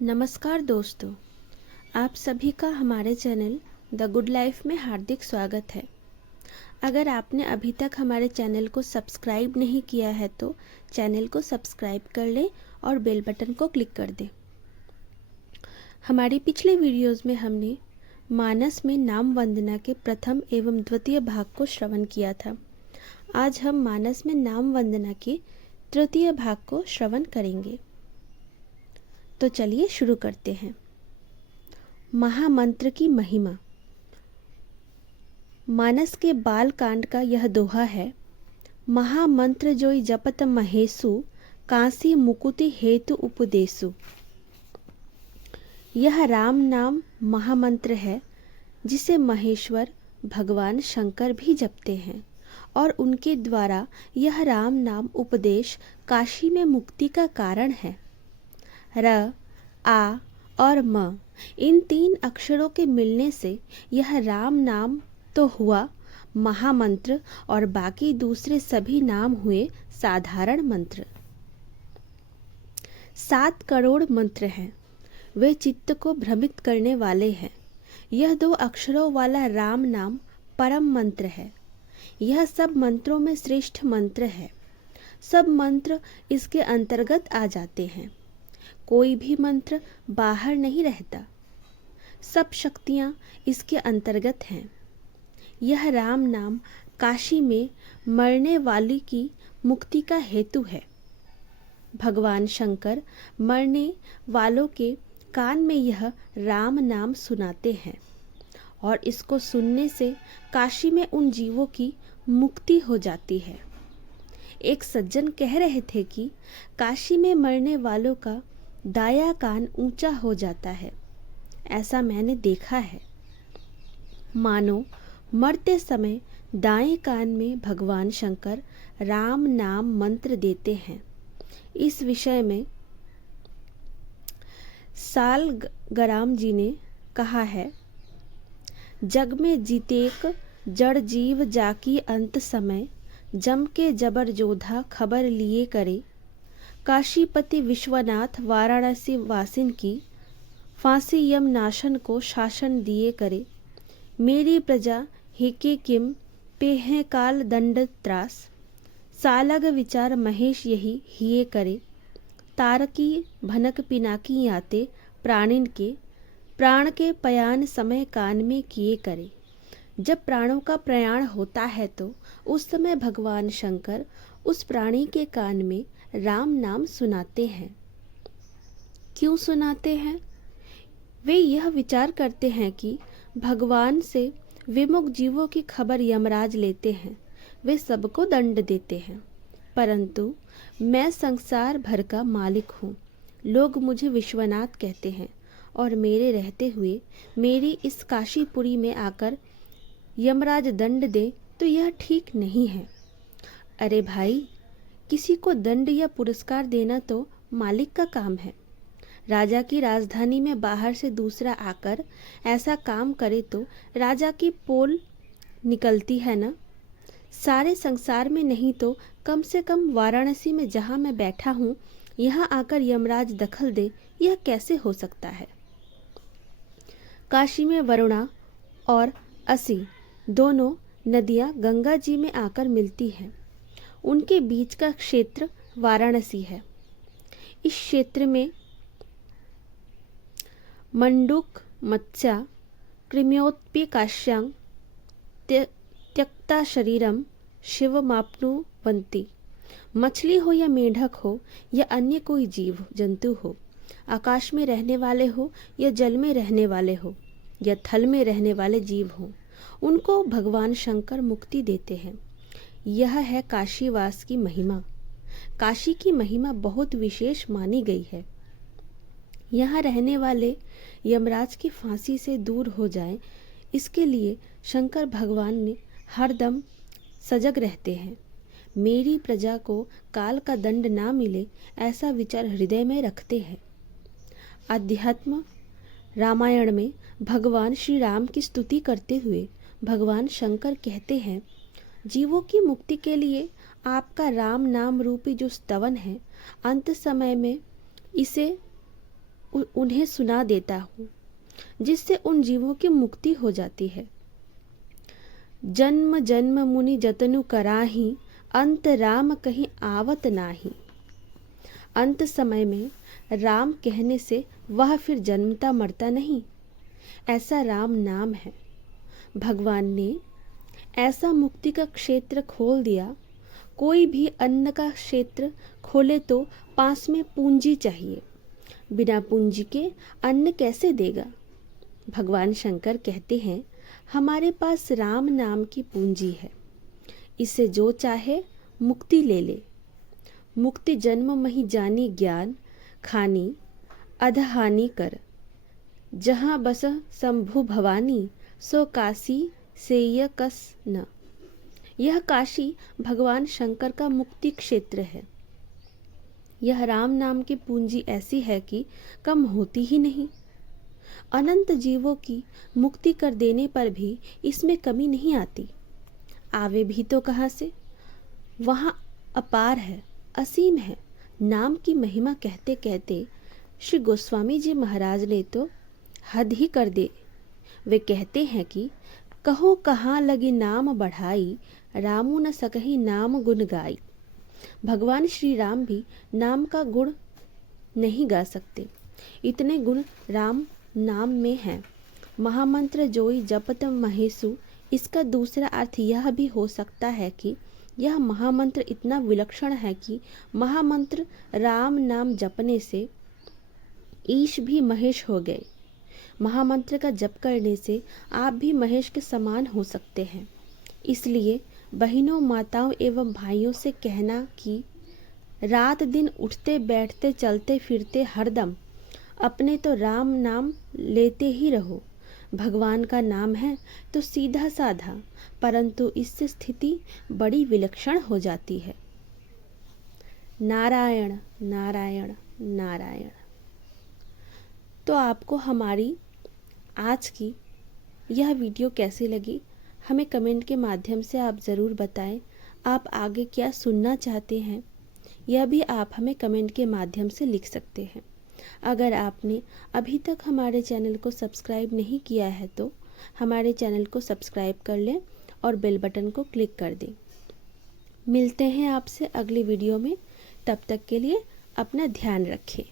नमस्कार दोस्तों, आप सभी का हमारे चैनल द गुड लाइफ में हार्दिक स्वागत है। अगर आपने अभी तक हमारे चैनल को सब्सक्राइब नहीं किया है तो चैनल को सब्सक्राइब कर लें और बेल बटन को क्लिक कर दें। हमारी पिछले वीडियोस में हमने मानस में नाम वंदना के प्रथम एवं द्वितीय भाग को श्रवण किया था। आज हम मानस में नाम वंदना के तृतीय भाग को श्रवण करेंगे। तो चलिए शुरू करते हैं। महामंत्र की महिमा। मानस के बाल कांड का यह दोहा है। महामंत्र जोई जपत महेशु, कांसी मुकुति हेतु उपदेशु। यह राम नाम महामंत्र है जिसे महेश्वर भगवान शंकर भी जपते हैं और उनके द्वारा यह राम नाम उपदेश काशी में मुक्ति का कारण है। र, आ और म इन तीन अक्षरों के मिलने से यह राम नाम तो हुआ महामंत्र और बाकी दूसरे सभी नाम हुए साधारण मंत्र। 7 करोड़ मंत्र हैं, वे चित्त को भ्रमित करने वाले हैं। यह 2 अक्षरों वाला राम नाम परम मंत्र है। यह सब मंत्रों में श्रेष्ठ मंत्र है। सब मंत्र इसके अंतर्गत आ जाते हैं। कोई भी मंत्र बाहर नहीं रहता। सब शक्तियाँ इसके अंतर्गत हैं। यह राम नाम काशी में मरने वाली की मुक्ति का हेतु है। भगवान शंकर मरने वालों के कान में यह राम नाम सुनाते हैं और इसको सुनने से काशी में उन जीवों की मुक्ति हो जाती है। एक सज्जन कह रहे थे कि काशी में मरने वालों का दाया कान ऊंचा हो जाता है। ऐसा मैंने देखा है। मानो मरते समय दाएं कान में भगवान शंकर राम नाम मंत्र देते हैं। इस विषय में सालग्राम जी ने कहा है, जग में जीतेक जड़ जीव जाकी अंत समय, जम के जबर जोधा खबर लिए करे। काशीपति विश्वनाथ वाराणसी वासिन की, फांसी यम नाशन को शासन दिए करे। मेरी प्रजा हेके किम पे है काल दंड त्रास, सालग विचार महेश यही हिये करे। तारकी भनक पिनाकी आते प्राणिन के, प्राण के पयान समय कान में किए करे। जब प्राणों का प्रयाण होता है तो उस समय भगवान शंकर उस प्राणी के कान में राम नाम सुनाते हैं। क्यों सुनाते हैं? वे यह विचार करते हैं कि भगवान से विमुख जीवों की खबर यमराज लेते हैं। वे सबको दंड देते हैं, परंतु मैं संसार भर का मालिक हूँ। लोग मुझे विश्वनाथ कहते हैं और मेरे रहते हुए मेरी इस काशीपुरी में आकर यमराज दंड दे तो यह ठीक नहीं है। अरे भाई, किसी को दंड या पुरस्कार देना तो मालिक का काम है। राजा की राजधानी में बाहर से दूसरा आकर ऐसा काम करे तो राजा की पोल निकलती है ना। सारे संसार में नहीं तो कम से कम वाराणसी में जहाँ मैं बैठा हूँ, यहाँ आकर यमराज दखल दे, यह कैसे हो सकता है। काशी में वरुणा और असी दोनों नदियाँ गंगा जी में आकर मिलती हैं। उनके बीच का क्षेत्र वाराणसी है। इस क्षेत्र में मंडूक मत्स्या कृम्योत्पी काश्यां त्यक्ता शरीरम शिवमाप्नुवन्ति। मछली हो या मेढक हो या अन्य कोई जीव जंतु हो, आकाश में रहने वाले हो या जल में रहने वाले हो या थल में रहने वाले जीव हो, उनको भगवान शंकर मुक्ति देते हैं। यह है काशीवास की महिमा। काशी की महिमा बहुत विशेष मानी गई है। यहाँ रहने वाले यमराज की फांसी से दूर हो जाएं, इसके लिए शंकर भगवान ने हरदम सजग रहते हैं। मेरी प्रजा को काल का दंड ना मिले, ऐसा विचार हृदय में रखते हैं। अध्यात्म रामायण में भगवान श्री राम की स्तुति करते हुए भगवान शंकर कहते हैं, जीवों की मुक्ति के लिए आपका राम नाम रूपी जो स्तवन है, अंत समय में इसे उन्हें सुना देता हूँ, जिससे उन जीवों की मुक्ति हो जाती है। जन्म जन्म मुनि जतनु कराही, अंत राम कहीं आवत नाही। अंत समय में राम कहने से वह फिर जन्मता मरता नहीं, ऐसा राम नाम है। भगवान ने ऐसा मुक्ति का क्षेत्र खोल दिया। कोई भी अन्न का क्षेत्र खोले तो पास में पूंजी चाहिए, बिना पूंजी के अन्न कैसे देगा। भगवान शंकर कहते हैं, हमारे पास राम नाम की पूंजी है, इससे जो चाहे मुक्ति ले ले। मुक्ति जन्म मही जानी ज्ञान, खानी अधहानि कर। जहाँ बस शंभु भवानी, सो काशी सेय कस न। यह काशी भगवान शंकर का मुक्ति क्षेत्र है। यह राम नाम की पूंजी ऐसी है कि कम होती ही नहीं। अनंत जीवों की मुक्ति कर देने पर भी इसमें कमी नहीं आती। आवे भी तो कहाँ से, वहाँ अपार है, असीम है। नाम की महिमा कहते कहते श्री गोस्वामी जी महाराज ने तो हद ही कर दे। वे कहते हैं कि कहो कहाँ लगी नाम बढ़ाई, रामू न सकही नाम गुण गाई। भगवान श्री राम भी नाम का गुण नहीं गा सकते, इतने गुण राम नाम में हैं। महामंत्र जोई जपत महेशु, इसका दूसरा अर्थ यह भी हो सकता है कि यह महामंत्र इतना विलक्षण है कि महामंत्र राम नाम जपने से ईश भी महेश हो गए। महामंत्र का जप करने से आप भी महेश के समान हो सकते हैं। इसलिए बहनों, माताओं एवं भाइयों से कहना कि रात दिन उठते बैठते चलते फिरते हरदम अपने तो राम नाम लेते ही रहो। भगवान का नाम है तो सीधा साधा, परंतु इससे स्थिति बड़ी विलक्षण हो जाती है। नारायण नारायण नारायण। तो आपको हमारी आज की यह वीडियो कैसी लगी, हमें कमेंट के माध्यम से आप ज़रूर बताएं। आप आगे क्या सुनना चाहते हैं, यह भी आप हमें कमेंट के माध्यम से लिख सकते हैं। अगर आपने अभी तक हमारे चैनल को सब्सक्राइब नहीं किया है तो हमारे चैनल को सब्सक्राइब कर लें और बेल बटन को क्लिक कर दें। मिलते हैं आपसे अगली वीडियो में, तब तक के लिए अपना ध्यान रखें।